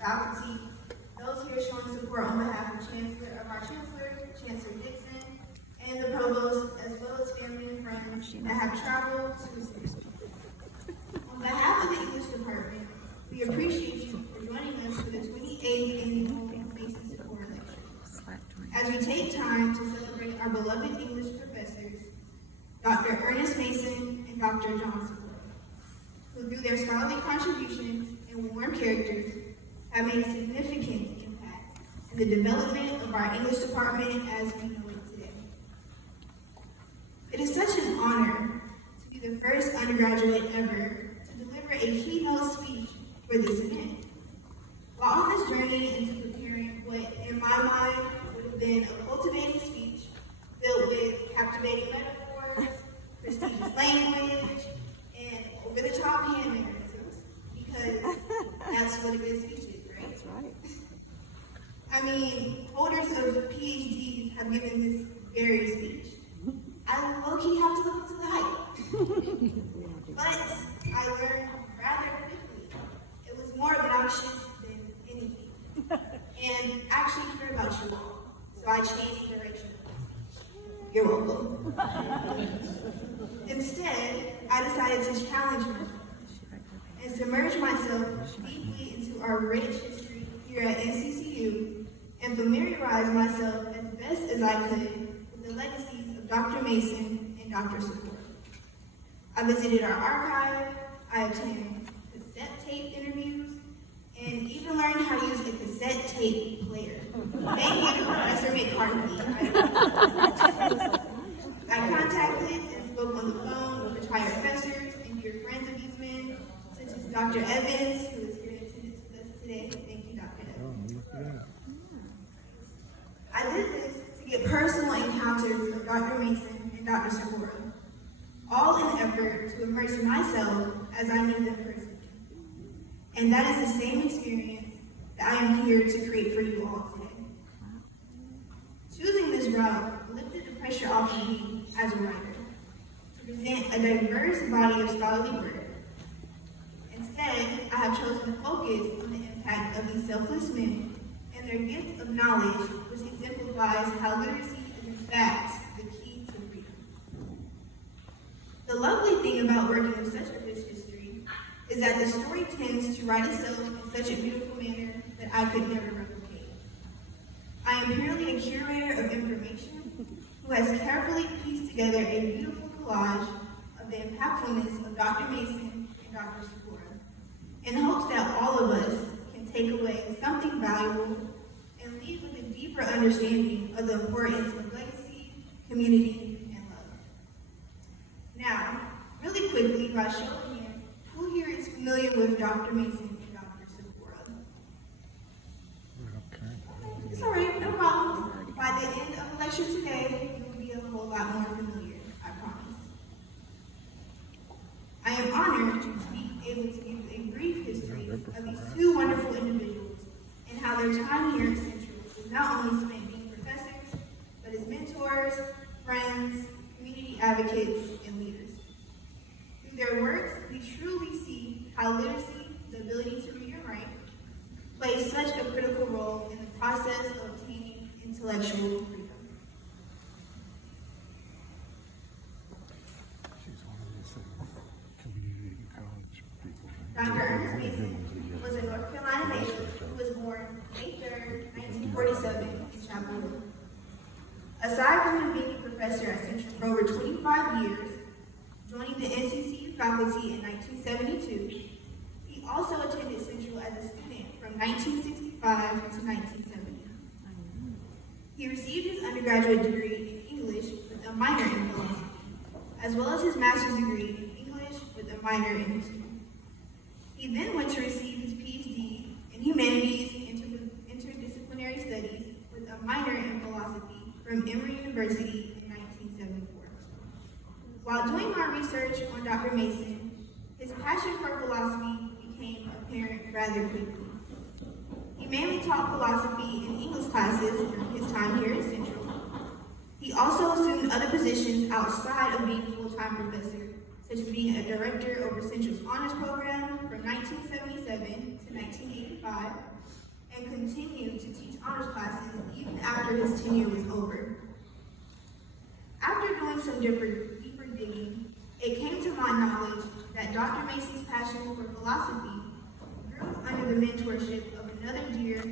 faculty, those here showing support on behalf of our Chancellor, Chancellor Dixon, and the Provost, as well as family and friends that have traveled to assist. On behalf of the English Department, we appreciate you for joining us for the 28th Annual Mason Support Lecture. As we take time to celebrate our beloved English professors, Dr. Ernest Mason and Dr. John Support, who through their scholarly contributions and warm characters have made a significant impact in the development of our English department as we know it today. It is such an honor to be the first undergraduate ever to deliver a keynote speech for this event. While on this journey into preparing what, in my mind, would have been a cultivating speech filled with captivating metaphors, prestigious language, and over-the-top hand mannerisms, because that's what a good speech is, right? That's right. I mean, holders of PhDs have given this very speech. I low-key have to look up to the hype. But I learned rather quickly it was more obnoxious than anything. And I actually care about you all, so I changed the direction. You're welcome. Instead, I decided to challenge myself and submerge myself deeply into our rich history here at NCCU and familiarize myself as best as I could with the legacies of Dr. Mason and Dr. Support. I visited our archive, I attended cassette tape interviews, and even learned how to use a cassette tape player. Maybe it Professor McCarthy. I contacted and spoke on the phone with retired professors and dear friends of these men, such as Dr. Evans, who is here in attendance with us today. Thank you, Dr. Evans. I did this to get personal encounters with Dr. Mason and Dr. Segura, all in an effort to immerse myself as I knew them personally. And that is the same experience that I am here to create for you all today. Choosing this route lifted the pressure off of me as a writer to present a diverse body of scholarly work. Instead, I have chosen to focus on the impact of these selfless men and their gift of knowledge, which exemplifies how literacy is in fact the key to freedom. The lovely thing about working with such a rich history is that the story tends to write itself in such a beautiful manner that I could never replicate. I am purely a curator of information who has carefully pieced together a beautiful collage of the impactfulness of Dr. Mason and Dr. Segura, in hopes that all of us can take away something valuable and leave with a deeper understanding of the importance of legacy, community, and love. Now, really quickly, by show of hands, who here is familiar with Dr. Mason and Dr. Segura? It's all right, no problem. By the end of the lecture today, you will be a whole lot more familiar, I promise. I am honored to be able to give a brief history of these two wonderful individuals and how their time here at Central was not only spent being professors, but as mentors, friends, community advocates, and leaders. Through their works, we truly see how literacy, the ability to read and write, plays such a critical role in the process of obtaining intellectual freedom. Dr. Ernest Mason was a North Carolina native who was born May 3rd, 1947 in Chapel Hill. Aside from him being a professor at Central for over 25 years, joining the NCCU faculty in 1972, he also attended Central as a student from 1965 to 1970. He received his undergraduate degree in English with a minor in philosophy, as well as his master's degree in English with a minor in history. He then went to receive his PhD in Humanities Interdisciplinary Studies with a minor in philosophy from Emory University in 1974. While doing my research on Dr. Mason, his passion for philosophy became apparent rather quickly. He mainly taught philosophy in English classes during his time here at Central. He also assumed other positions outside of being a full-time professor, such as being a director over Central's honors program from 1977 to 1985, and continued to teach honors classes even after his tenure was over. After doing some deeper digging, it came to my knowledge that Dr. Macy's passion for philosophy grew under the mentorship of another dear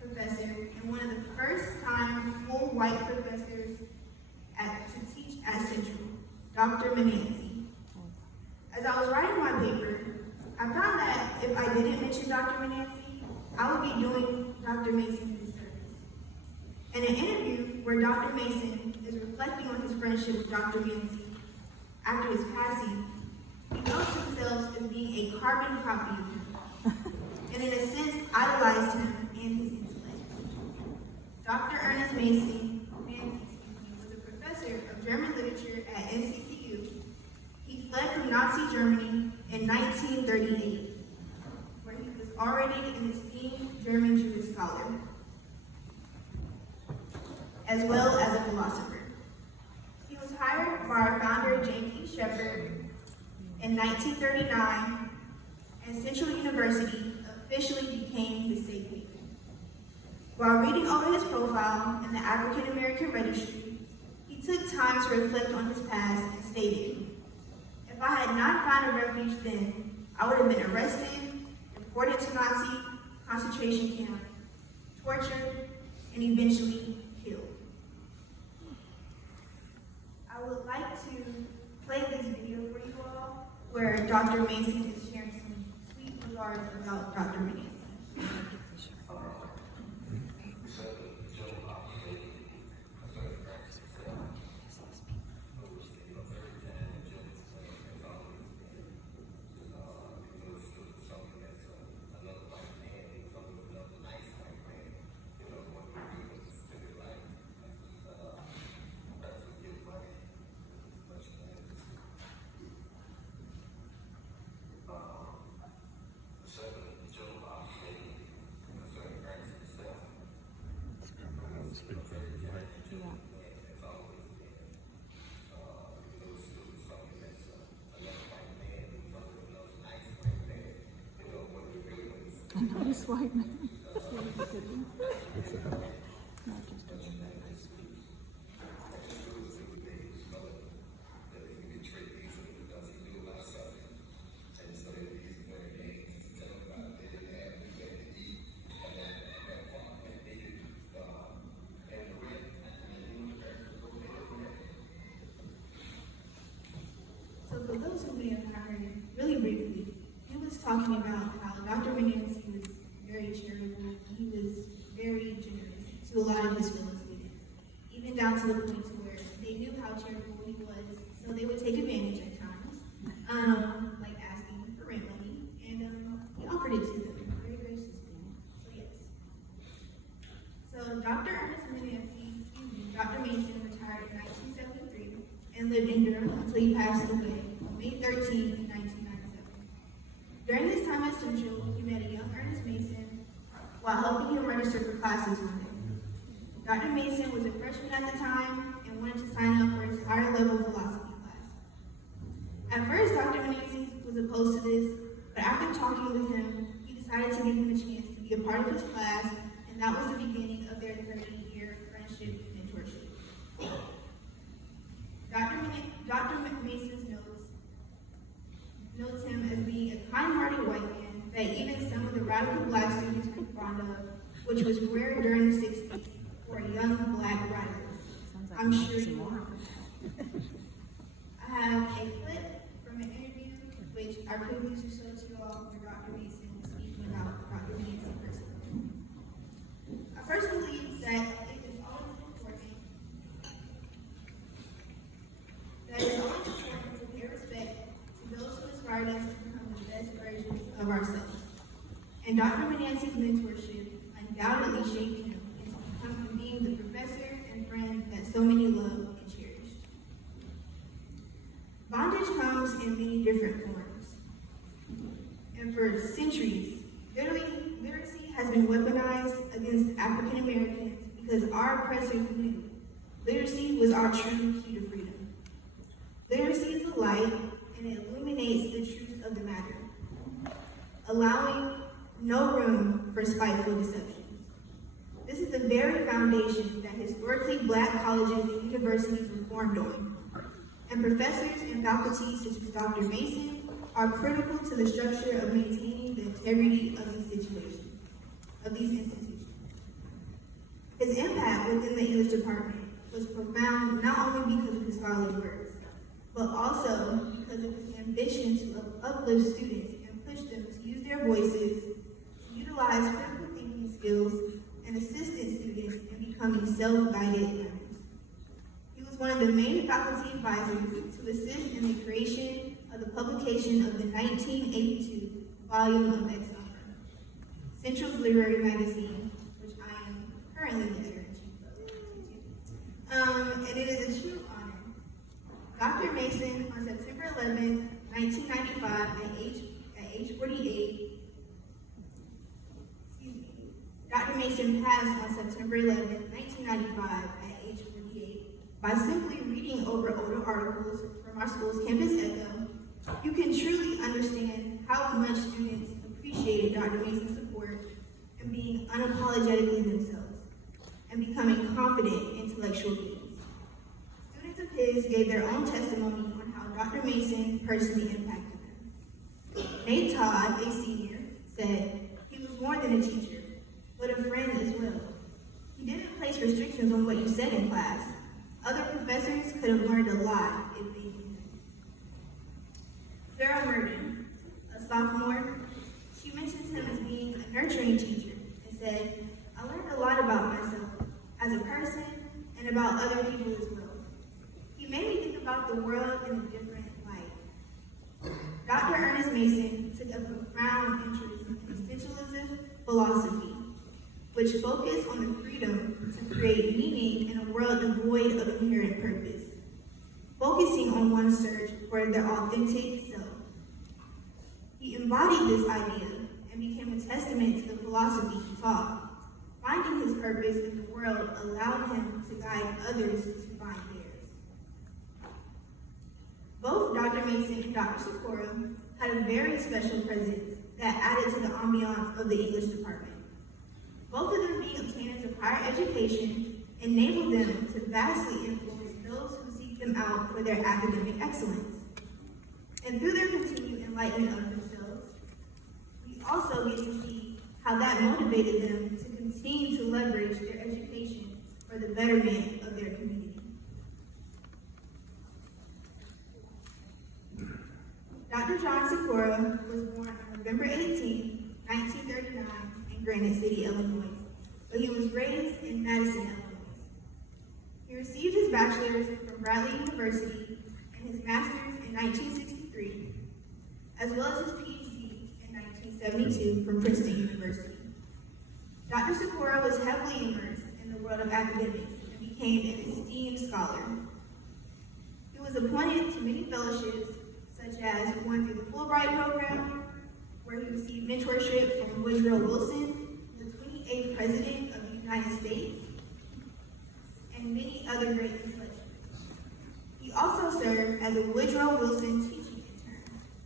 professor and one of the first-time full white professors to teach at Central, Dr. Menancy. As I was writing my paper, I found that if I didn't mention Dr. Menancy, I would be doing Dr. Mason a disservice. In an interview where Dr. Mason is reflecting on his friendship with Dr. Menancy after his passing, he notes himself as being a carbon copy of him, and in a sense idolized him and his intellect. Dr. Ernest Macy was a professor of German literature at NCCU. He fled from Nazi Germany in 1938, where he was already an esteemed German Jewish scholar, as well as a philosopher. He was hired by our founder, James E. Shepard, in 1939, and Central University officially became his safe haven. While reading over his profile in the African American Registry, he took time to reflect on his past and stated, "If I had not found a refuge then, I would have been arrested, deported to Nazi concentration camp, tortured, and eventually killed." I would like to play this video for you all, where Dr. Macy is sharing some sweet regards about Dr. Menancy. A nice white man. So for those who may have not heard it, really briefly, he was talking about how Dr. Menancy was very charitable. He was very generous to a lot of his fellow students, even down to the point to where they knew how charitable he was, so they would take advantage at times, like asking for rent money, and he offered it to them very graciously. So yes. So Dr. Ernest Menancy, Dr. Mason retired in 1973 and lived in Durham until he passed away on May 13, 1997. During this time at Central, he met a young Ernest Mason while helping him register for classes one day. Dr. Mason was a freshman at the time and wanted to sign up for his higher level philosophy class. At first, Dr. Menancy was opposed to this, but after talking with him, he decided to give him a chance to be a part of his class, and that was the beginning of their 30-year friendship mentorship. Dr. Mason's notes him as being a kind-hearted white man that even some of the radical black students were fond of, which was rare during the 60s for a young black writer. I'm sure you are. I have a clip from an interview which I previously showed to you all where Dr. Mason was speaking about Dr. Menancy personally. I personally believe that it is always important to pay respect to those who inspired us to become the best versions of ourselves. And Dr. Menancy's mentorship undoubtedly shaped him into becoming being the professor and friend that so many love and cherish. Bondage comes in many different forms. And for centuries, literacy has been weaponized against African Americans because our oppressors knew literacy was our true key to freedom. Literacy is a light, and it states the truth of the matter, allowing no room for spiteful deceptions. This is the very foundation that historically Black colleges and universities were formed on, and professors and faculty such as Dr. Mason are critical to the structure of maintaining the integrity of these institutions. His impact within the English department was profound not only because of his scholarly works, but also because of his ambition to uplift students and push them to use their voices, to utilize critical thinking skills, and assisted students in becoming self-guided learners. He was one of the main faculty advisors to assist in the creation of the publication of the 1982 volume of Exxon, Central's literary magazine, which I am currently the editor-in-chief of. And it is a true honor. Dr. Mason, on September 11, 1995, at age 48, Dr. Mason passed on September 11, 1995, at age 48. By simply reading over older articles from our school's Campus Echo, you can truly understand how much students appreciated Dr. Mason's support in being unapologetically themselves and becoming confident intellectual beings. Students of his gave their own testimony on how Dr. Mason personally impacted them. Nate Todd, a senior, said, "He was more than a teacher, but a friend as well. He didn't place restrictions on what you said in class. Other professors could have learned a lot if they knew him." Farrah Murden, a sophomore, she mentions him as being a nurturing teacher and said, "I learned a lot about myself as a person and about other people as well. He made me think about the world in a different light." Dr. Ernest Mason took a profound interest in existentialism philosophy, which focused on the freedom to create meaning in a world devoid of inherent purpose, focusing on one's search for their authentic self. He embodied this idea and became a testament to the philosophy he taught. Finding his purpose in the world allowed him to guide others to find theirs. Both Dr. Mason and Dr. Sikora had a very special presence that added to the ambiance of the English department. Both of them being obtainers of higher education enabled them to vastly influence those who seek them out for their academic excellence. And through their continued enlightenment of themselves, we also get to see how that motivated them to continue to leverage their education for the betterment of their community. Dr. John Sikora was born on November 18, 1939, in Granite City, Illinois, but he was raised in Madison, Illinois. He received his bachelor's from Bradley University and his master's in 1963, as well as his PhD in 1972 from Princeton University. Dr. Sikora was heavily immersed in the world of academics and became an esteemed scholar. He was appointed to many fellowships, such as one through the Fulbright program, where he received mentorship from Woodrow Wilson, the 28th President of the United States, and many other great intellectuals. He also served as a Woodrow Wilson teaching intern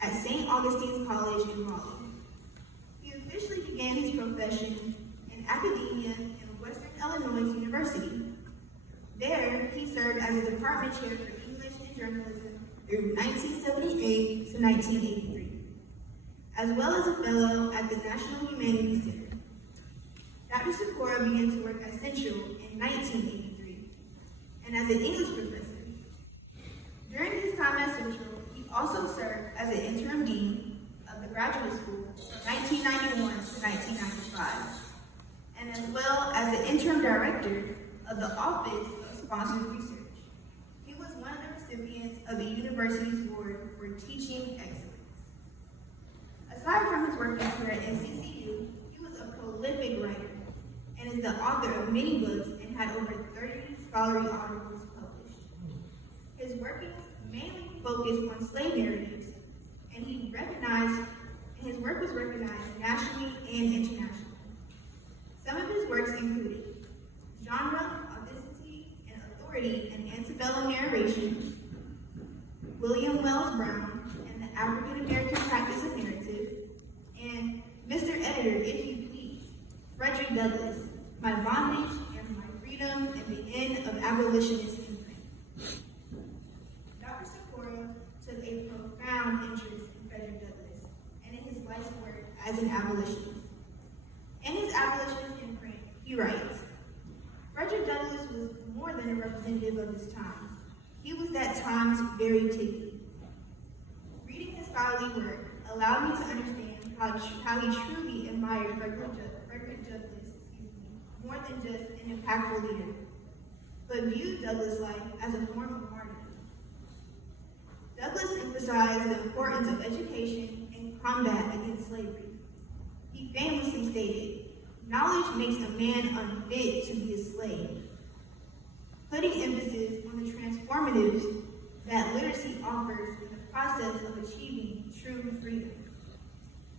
at St. Augustine's College in Raleigh. He officially began his profession in academia in Western Illinois University. There, he served as a department chair for English and journalism through 1978 to 1983, as well as a fellow at the National Humanities Center. Dr. Sikora began to work at Central in 1983, and as an English professor. During his time at Central, he also served as an interim dean of the graduate school from 1991 to 1995, and as well as the interim director of the Office of Sponsored Research. He was one of the recipients of the university's award for teaching excellence. Aside from his work career at NCCU, he was a prolific writer and is the author of many books and had over 30 scholarly articles published. His workings mainly focused on slave narratives, and his work was recognized nationally and internationally. Some of his works included Genre, Authenticity, and Authority in Antebellum Narration, William Wells Brown, and the African Frederick Douglass, My Bondage and My Freedom and the End of Abolitionist Imprint. Dr. Sikora took a profound interest in Frederick Douglass and in his life's work as an abolitionist. In his abolitionist imprint, he writes, Frederick Douglass was more than a representative of his time. He was that time's very ticket. Reading his scholarly work allowed me to understand how he truly admired Frederick Douglass, more than just an impactful leader, but viewed Douglass' life as a form of martyrdom. Douglass emphasized the importance of education and combat against slavery. He famously stated, "Knowledge makes a man unfit to be a slave," putting emphasis on the transformatives that literacy offers in the process of achieving true freedom.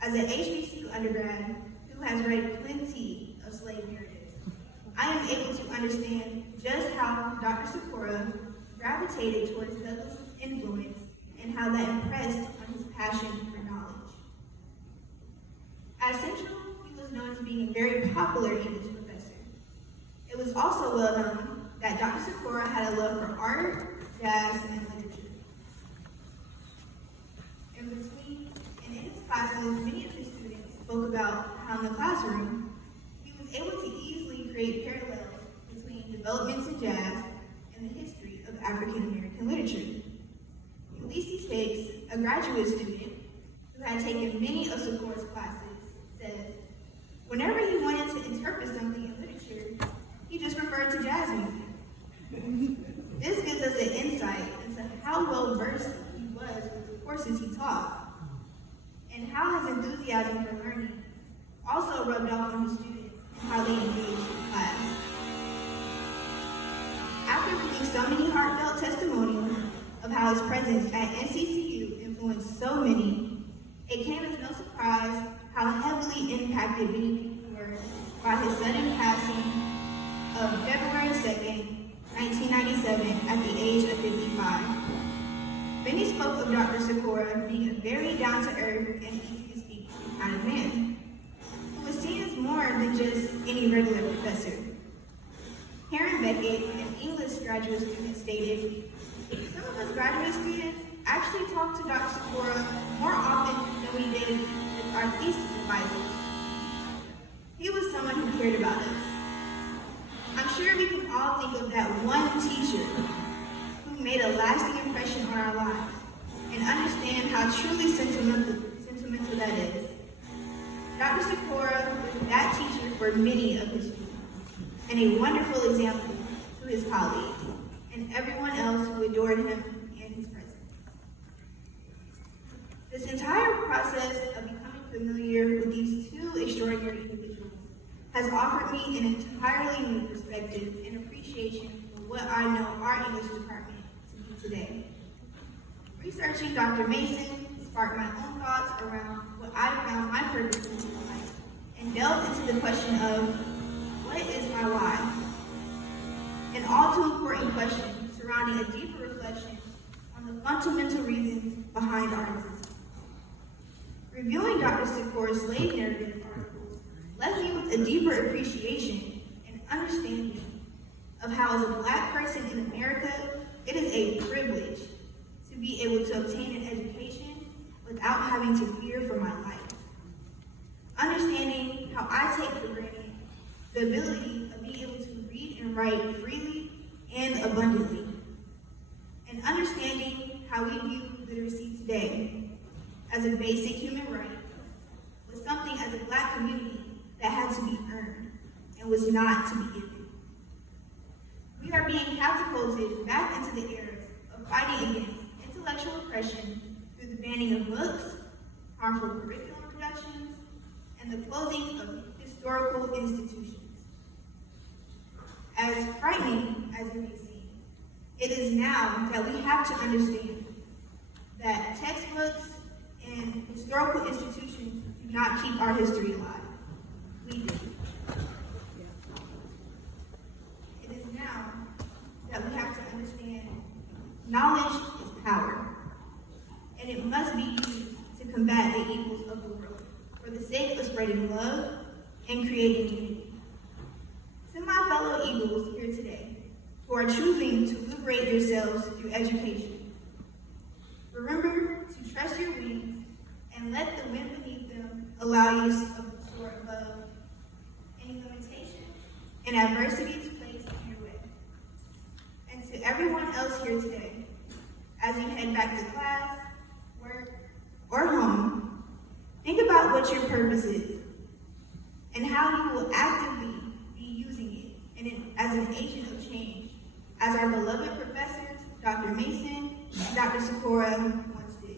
As an HBCU undergrad who has read plenty of slave narratives, I am able to understand just how Dr. Sikora gravitated towards Douglass' influence and how that impressed on his passion for knowledge. At Central, he was known as being a very popular English professor. It was also well known that Dr. Sikora had a love for art, jazz, and literature. In his classes, many of his students spoke about how in the classroom, he was able to easily create parallels between developments in jazz and the history of African American literature. Ulysses Hicks, a graduate student who had taken many of Sikora's classes, says, whenever he wanted to interpret something in literature, he just referred to jazz music. This gives us an insight into how well versed he was with the courses he taught, and how his enthusiasm for learning also rubbed off on his students and how they engaged in class. After reading so many heartfelt testimonials of how his presence at NCCU influenced so many, it came as no surprise how heavily impacted many people were by his sudden passing of February 2nd, 1997, at the age of 55. Many spoke of Dr. Sikora being a very down-to-earth and easy-to-speak to kind of man, who was seen as more than just any regular professor. Karen Beckett, an English graduate student, stated, some of us graduate students actually talk to Dr. Sikora more often than we did with our thesis advisors. He was someone who cared about us. I'm sure we can all think of that one teacher who made a lasting impression on our lives and understand how truly sentimental that is. Dr. Sikora was that teacher for many of his students and a wonderful example to his colleagues and everyone else who adored him and his presence. This entire process of becoming familiar with these two extraordinary individuals has offered me an entirely new perspective and appreciation for what I know our English department to be today. Researching Dr. Mason sparked my own thoughts around what I found my purpose in life and delved into the question of, what is my why? An all too important question surrounding a deeper reflection on the fundamental reasons behind our existence. Reviewing Dr. Sikora's slave narrative articles left me with a deeper appreciation and understanding of how, as a Black person in America, it is a privilege to be able to obtain an education without having to fear for my life. Understanding how I take for granted the ability of being able to read and write freely and abundantly. And understanding how we view literacy today as a basic human right was something as a Black community that had to be earned and was not to be given. We are being catapulted back into the eras of fighting against intellectual oppression through the banning of books, harmful curriculum productions, and the closing of historical institutions. As frightening as it may seem, it is now that we have to understand that textbooks and historical institutions do not keep our history alive. We do. It is now that we have to understand knowledge is power, and it must be used to combat the evils of the world for the sake of spreading love and creating unity. fellow Eagles here today who are choosing to liberate yourselves through education. Remember to trust your wings and let the wind beneath them allow you to soar above any limitations and adversities placed in your way. And to everyone else here today, as you head back to class, work, or home, think about what your purpose is and how you will actively be using it as an agent of change, as our beloved professors, Dr. Mason and Dr. Sikora once did.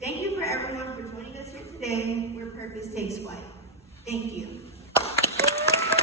Thank you for everyone for joining us here today where purpose takes flight. Thank you.